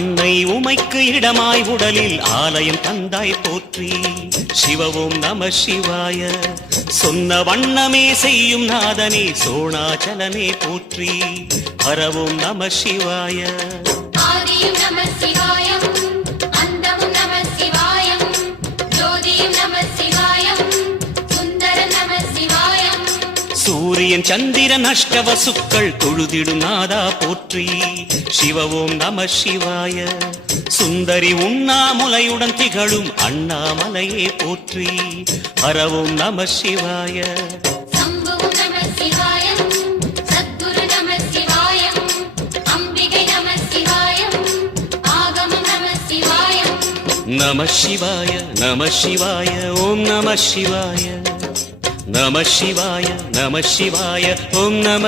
அன்னை உமைக்கு இடமாய் உடலில் ஆலயம் தந்தாய் போற்றி. சிவவும் நம சிவாய சொன்ன வண்ணமே செய்யும் நாதனே சோணாச்சலனே போற்றி. ஹரவும் நம சிவாய ஆதியும் நம சிவாயம் அந்தமும் நம சிவாயம் ஜோதியும் நம சிவாயம் சுந்தர நம சிவாயம். சூரியன் சந்திரன் அஷ்டவசுக்கள் தொழுதிடும் நாதா போற்றி. சிவவும் நம சிவாய சுந்தரி உண்ணாமுலையுடன் திகழும் அண்ணாமலையே போற்றி. ஹரவும் நம சிவாய சம்புவும் நம சிவாயம் சத்குரு நம சிவாயம் அம்பிகை நம சிவாயம் ஆகமம் நம சிவாயம். நம சிவாய நம சிவாய ஓம் நம சிவாய நம சிவாய நம சிவாய ஓம் நம